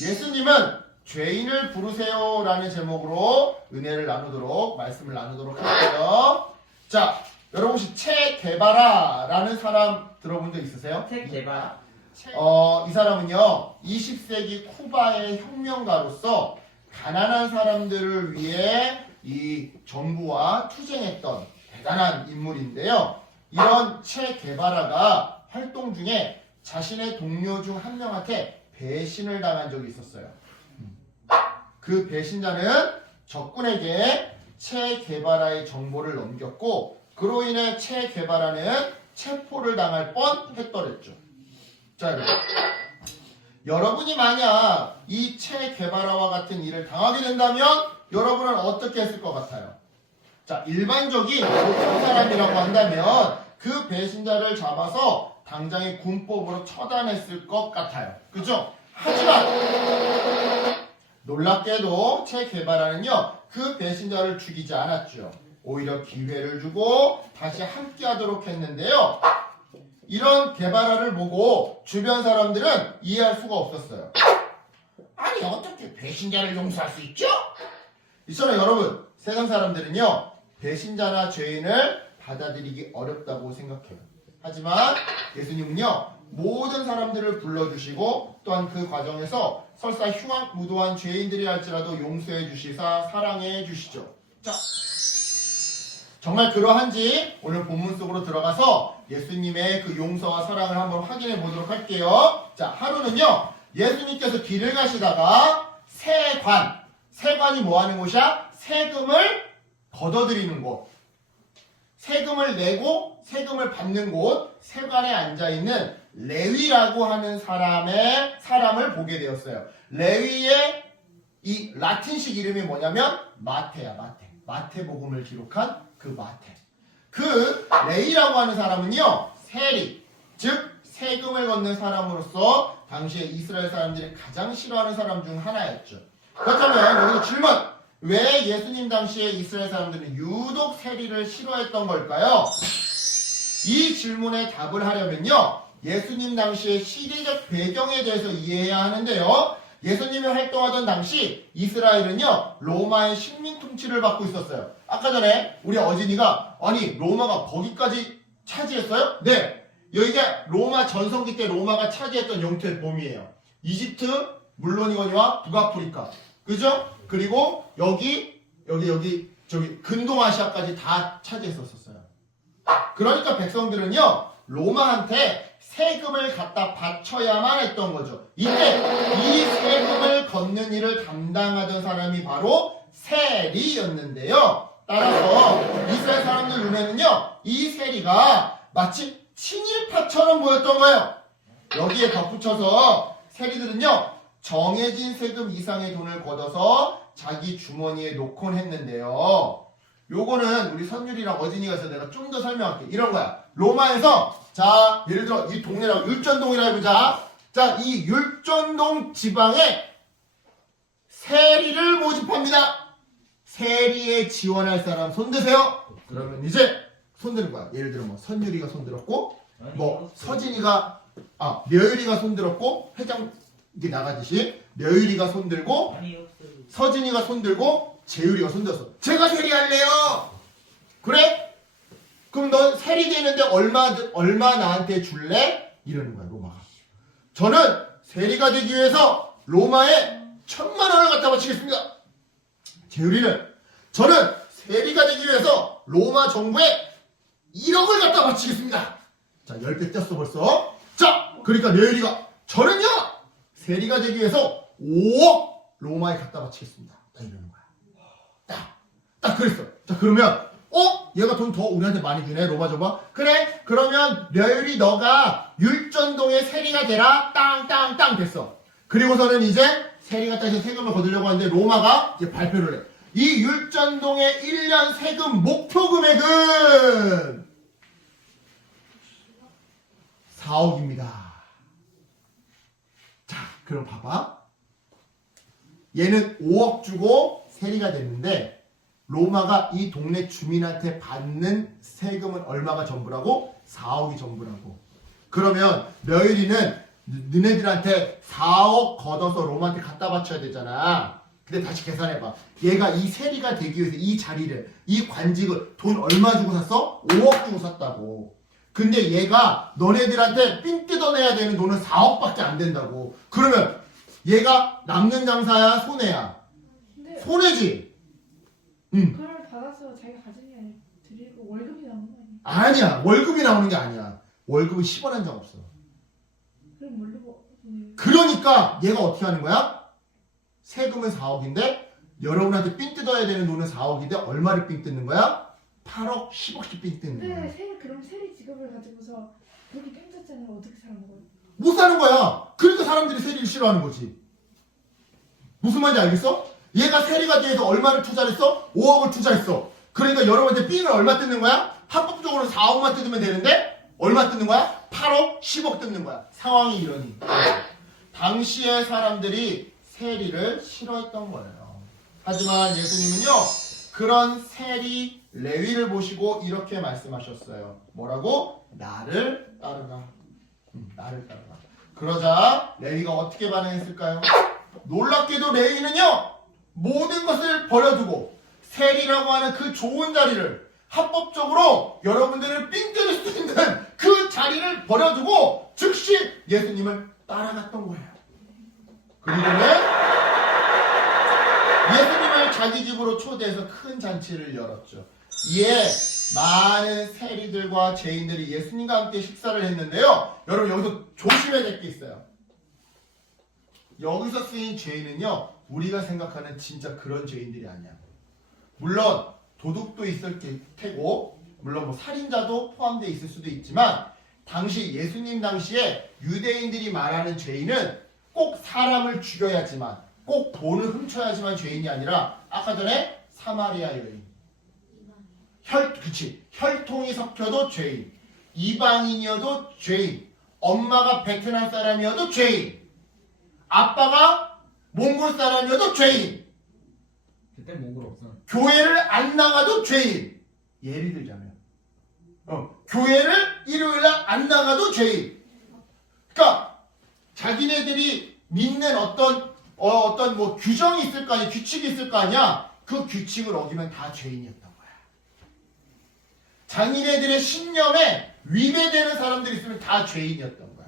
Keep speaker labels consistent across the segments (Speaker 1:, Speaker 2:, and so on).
Speaker 1: 예수님은 죄인을 부르세요라는 제목으로 은혜를 나누도록 말씀을 나누도록 할게요. 자, 여러분 혹시 체 게바라라는 사람 들어본 적 있으세요?
Speaker 2: 책 개발.
Speaker 1: 어, 이 사람은요, 20세기 쿠바의 혁명가로서 가난한 사람들을 위해 이 정부와 투쟁했던 대단한 인물인데요. 이런 체 게바라가 활동 중에 자신의 동료 중 한 명한테 배신을 당한 적이 있었어요. 그 배신자는 적군에게 체 게바라의 정보를 넘겼고 그로 인해 체 게바라는 체포를 당할 뻔했더랬죠. 자, 여러분. 여러분이 만약 이체 게바라와 같은 일을 당하게 된다면 여러분은 어떻게 했을 것 같아요? 자, 일반적인 보통 사람이라고 한다면 그 배신자를 잡아서 당장의 군법으로 처단했을 것 같아요. 그죠? 하지만 놀랍게도 체 게바라는요 그 배신자를 죽이지 않았죠. 오히려 기회를 주고 다시 함께하도록 했는데요. 이런 게바라를 보고 주변 사람들은 이해할 수가 없었어요. 아니 어떻게 배신자를 용서할 수 있죠? 있잖아요 여러분 세상 사람들은요 배신자나 죄인을 받아들이기 어렵다고 생각해요. 하지만 예수님은요 모든 사람들을 불러주시고 또한 그 과정에서 설사 흉악 무도한 죄인들이 할지라도 용서해 주시사 사랑해 주시죠. 자, 정말 그러한지 오늘 본문 속으로 들어가서 예수님의 그 용서와 사랑을 한번 확인해 보도록 할게요. 자, 하루는요 예수님께서 길을 가시다가 세관, 세관이 뭐 하는 곳이야? 세금을 걷어들이는 곳. 세금을 내고 세금을 받는 곳 세관에 앉아 있는 레위라고 하는 사람의 사람을 보게 되었어요. 레위의 이 라틴식 이름이 뭐냐면 마테야 마테. 마테복음을 기록한 그 마테. 그 레위라고 하는 사람은요 세리 즉 세금을 걷는 사람으로서 당시에 이스라엘 사람들이 가장 싫어하는 사람 중 하나였죠. 그렇다면 여기서 질문. 왜 예수님 당시에 이스라엘 사람들은 유독 세리를 싫어했던 걸까요? 이 질문에 답을 하려면요. 예수님 당시의 시대적 배경에 대해서 이해해야 하는데요. 예수님이 활동하던 당시 이스라엘은요. 로마의 식민 통치를 받고 있었어요. 아까 전에 우리 어진이가 아니 로마가 거기까지 차지했어요? 네. 여기가 로마 전성기 때 로마가 차지했던 영토의 범위예요. 이집트 물론이거니와 북아프리카. 그죠? 그리고 여기 여기 여기 저기 근동아시아까지 다 차지했었어요. 그러니까 백성들은요 로마한테 세금을 갖다 바쳐야만 했던 거죠. 이때 이 세금을 걷는 일을 담당하던 사람이 바로 세리였는데요. 따라서 이스라엘 사람들 눈에는요 이 세리가 마치 친일파처럼 보였던 거예요. 여기에 덧붙여서 세리들은요 정해진 세금 이상의 돈을 걷어서 자기 주머니에 놓곤 했는데요. 요거는 우리 선율이랑 어진이가 있어 내가 좀 더 설명할게. 이런 거야. 로마에서 자 예를 들어 이 동네라고 율전동이라 해보자. 자이 율전동 지방에 세리를 모집합니다. 세리에 지원할 사람 손드세요. 그러면 이제 손드는 거야. 예를 들어 뭐 선율이가 손들었고 뭐 서진이가 아 려율이가 손들었고 회장 이게 나가듯이 려율이가 손들고. 서진이가 손들고 재율이가 손들었어. 제가 세리할래요. 그래? 그럼 넌 세리 되는데 얼마 얼마 나한테 줄래? 이러는 거야 로마가. 저는 세리가 되기 위해서 로마에 천만 원을 갖다 바치겠습니다. 재율이는 저는 세리가 되기 위해서 로마 정부에 1억을 갖다 바치겠습니다. 자, 10배 떴어 벌써. 자, 그러니까 려율이가 저는요 세리가 되기 위해서 5억 로마에 갖다 바치겠습니다. 딱 이러는 거야. 딱, 딱 그랬어. 자, 그러면 어? 얘가 돈 더 우리한테 많이 주네 로마 줘봐. 그래? 그러면 려율이 너가 율전동의 세리가 되라. 땅 땅 땅 됐어. 그리고서는 이제 세리가 다시 세금을 거두려고 하는데 로마가 이제 발표를 해. 이 율전동의 1년 세금 목표 금액은 4억입니다. 자, 그럼 봐봐. 얘는 5억 주고 세리가 됐는데 로마가 이 동네 주민한테 받는 세금은 얼마가 전부라고? 4억이 전부라고. 그러면 려일이는 너- 너네들한테 4억 걷어서 롬한테 갖다 바쳐야 되잖아. 근데 다시 계산해봐. 얘가 이 세리가 되기 위해서 이 자리를, 이 관직을 돈 얼마 주고 샀어? 5억 주고 샀다고. 근데 얘가 너네들한테 삥 뜯어내야 되는 돈은 4억밖에 안 된다고. 그러면 얘가 남는 장사야, 손해야?
Speaker 2: 근데
Speaker 1: 손해지. 응.
Speaker 2: 그걸 받아서 자기가 가진 게 아니라 드리고 월급이 나오는 거 아니야?
Speaker 1: 아니야. 월급이 나오는 게 아니야. 월급은 10원 한 장 없어.
Speaker 2: 그럼 뭘로 버- 돈을
Speaker 1: 그러니까 얘가 어떻게 하는 거야? 세금은 4억인데 여러분한테 삥 뜯어야 되는 돈은 4억인데 얼마를 삥 뜯는 거야? 8억, 10억씩 삥 뜯는
Speaker 2: 근데
Speaker 1: 거야.
Speaker 2: 세 그럼 세리 직업을 가지고서 그렇게 깽졌잖아요. 어떻게 사는 거예요?
Speaker 1: 못 사는 거야. 그러니까 사람들이 세리를 싫어하는 거지. 무슨 말인지 알겠어? 얘가 세리가 돼서 얼마를 투자했어? 5억을 투자했어. 그러니까 여러분한테 삥을 얼마 뜯는 거야? 합법적으로 4억만 뜯으면 되는데 얼마 뜯는 거야? 8억, 10억 뜯는 거야. 상황이 이러니. 당시의 사람들이 세리를 싫어했던 거예요. 하지만 예수님은요, 그런 세리 레위를 보시고 이렇게 말씀하셨어요. 뭐라고? 나를 따르라. 음, 나를 따르라. 그러자 레위가 어떻게 반응했을까요? 놀랍게도 레위는요, 모든 것을 버려두고 세리라고 하는 그 좋은 자리를 합법적으로 여러분들을 삥 때릴 수 있는 그 자리를 버려두고 즉시 예수님을 따라갔던 거예요. 그리고는 예수님을 자기 집으로 초대해서 큰 잔치를 열었죠. 이에 많은 세리들과 죄인들이 예수님과 함께 식사를 했는데요. 여러분 여기서 조심해야 될 게 있어요. 여기서 쓰인 죄인은요. 우리가 생각하는 진짜 그런 죄인들이 아니야. 물론 도둑도 있을 테고 물론 뭐 살인자도 포함되어 있을 수도 있지만 당시 예수님 당시에 유대인들이 말하는 죄인은 꼭 사람을 죽여야지만 꼭 돈을 훔쳐야지만 죄인이 아니라 아까 전에 사마리아 여인 혈 그치 혈통이 섞여도 죄인 이방인이어도 죄인 엄마가 베트남 사람이어도 죄인 아빠가 몽골 사람이어도 죄인
Speaker 3: 그때 몽골 없어.
Speaker 1: 교회를 안 나가도 죄인. 예를 들자면, 어, 교회를 일요일 날 안 나가도 죄인. 그러니까 자기네들이 믿는 어떤 어, 어떤 뭐 규정이 있을 거 아니야, 규칙이 있을 거 아니야. 그 규칙을 어기면 다 죄인이었던 자기네들의 신념에 위배되는 사람들이 있으면 다 죄인이었던 거야.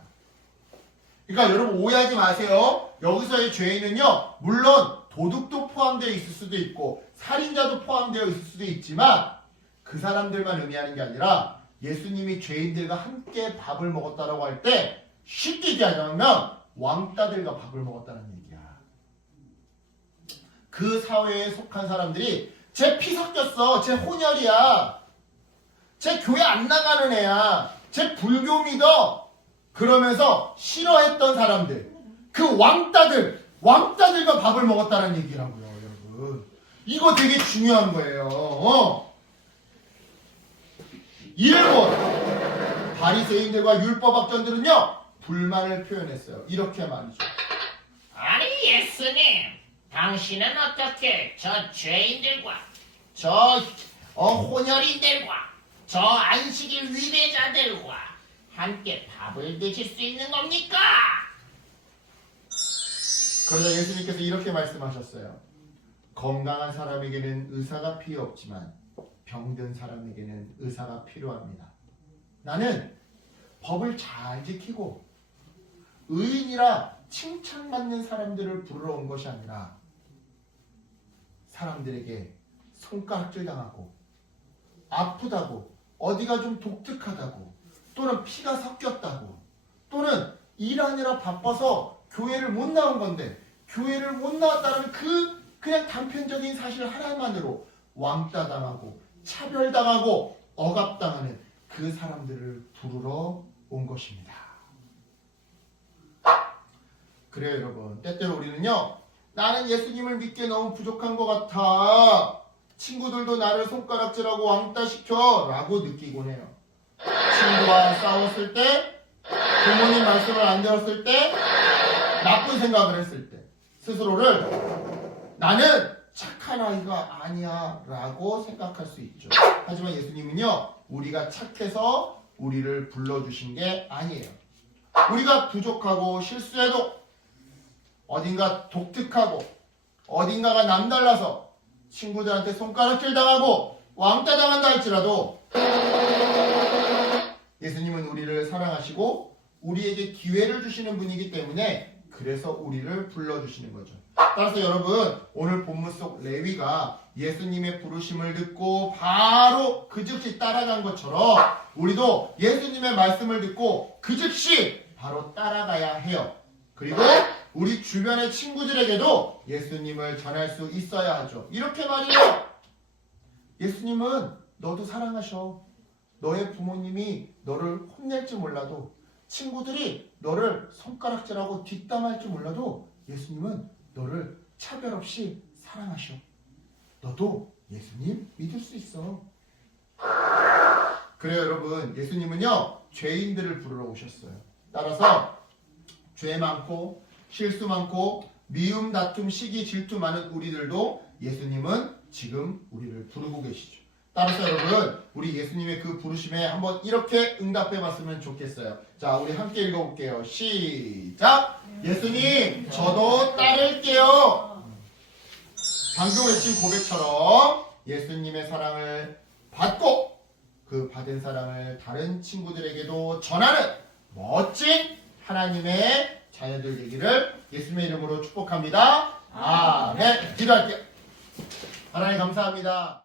Speaker 1: 그러니까 여러분 오해하지 마세요. 여기서의 죄인은요, 물론 도둑도 포함되어 있을 수도 있고 살인자도 포함되어 있을 수도 있지만 그 사람들만 의미하는 게 아니라 예수님이 죄인들과 함께 밥을 먹었다라고 할 때 쉽게 얘기하자면 왕따들과 밥을 먹었다는 얘기야. 그 사회에 속한 사람들이 제피 섞였어. 제 혼혈이야. 제 교회 안 나가는 애야. 제 불교 믿어. 그러면서 싫어했던 사람들. 그 왕따들, 왕따들과 밥을 먹었다는 얘기라고요, 여러분. 이거 되게 중요한 거예요. 어? 일본 바리새인들과 율법학자들은요 불만을 표현했어요. 이렇게 말이죠.
Speaker 4: 아니 예수님, 당신은 어떻게 저 죄인들과
Speaker 1: 저
Speaker 4: 어, 혼혈인들과 저 안식일 위배자들과 함께 밥을 드실 수 있는 겁니까?
Speaker 1: 그러자 예수님께서 이렇게 말씀하셨어요. 건강한 사람에게는 의사가 필요 없지만 병든 사람에게는 의사가 필요합니다. 나는 법을 잘 지키고 의인이라 칭찬받는 사람들을 부르러 온 것이 아니라 사람들에게 손가락질 당하고 아프다고 어디가 좀 독특하다고 또는 피가 섞였다고 또는 일하느라 바빠서 교회를 못 나온 건데 교회를 못 나왔다는 그 그냥 단편적인 사실 하나만으로 왕따 당하고 차별당하고 억압당하는 그 사람들을 부르러 온 것입니다. 그래요 여러분 때때로 우리는요 나는 예수님을 믿기에 너무 부족한 것 같아 친구들도 나를 손가락질하고 왕따 시켜 라고 느끼곤 해요. 친구와 싸웠을 때 부모님 말씀을 안 들었을 때 나쁜 생각을 했을 때 스스로를 나는 착한 아이가 아니야 라고 생각할 수 있죠. 하지만 예수님은요 우리가 착해서 우리를 불러주신 게 아니에요. 우리가 부족하고 실수해도 어딘가 독특하고 어딘가가 남달라서 친구들한테 손가락질 당하고 왕따 당한다 할지라도 예수님은 우리를 사랑하시고 우리에게 기회를 주시는 분이기 때문에 그래서 우리를 불러주시는 거죠. 따라서 여러분 오늘 본문 속 레위가 예수님의 부르심을 듣고 바로 그 즉시 따라간 것처럼 우리도 예수님의 말씀을 듣고 그 즉시 바로 따라가야 해요. 그리고 우리 주변의 친구들에게도 예수님을 전할 수 있어야 하죠. 이렇게 말이에요. 예수님은 너도 사랑하셔. 너의 부모님이 너를 혼낼지 몰라도 친구들이 너를 손가락질하고 뒷담할지 몰라도 예수님은 너를 차별 없이 사랑하셔. 너도 예수님 믿을 수 있어. 그래요, 여러분. 예수님은요, 죄인들을 부르러 오셨어요. 따라서 죄 많고 실수 많고 미움, 다툼, 시기, 질투 많은 우리들도 예수님은 지금 우리를 부르고 계시죠. 따라서 여러분, 우리 예수님의 그 부르심에 한번 이렇게 응답해 봤으면 좋겠어요. 자, 우리 함께 읽어볼게요. 시작! 예수님, 저도 따를게요. 방금 외친 고백처럼 예수님의 사랑을 받고 그 받은 사랑을 다른 친구들에게도 전하는 멋진 하나님의 자녀들 되기를 예수님의 이름으로 축복합니다. 아멘. 기도할게요. 하나님 감사합니다.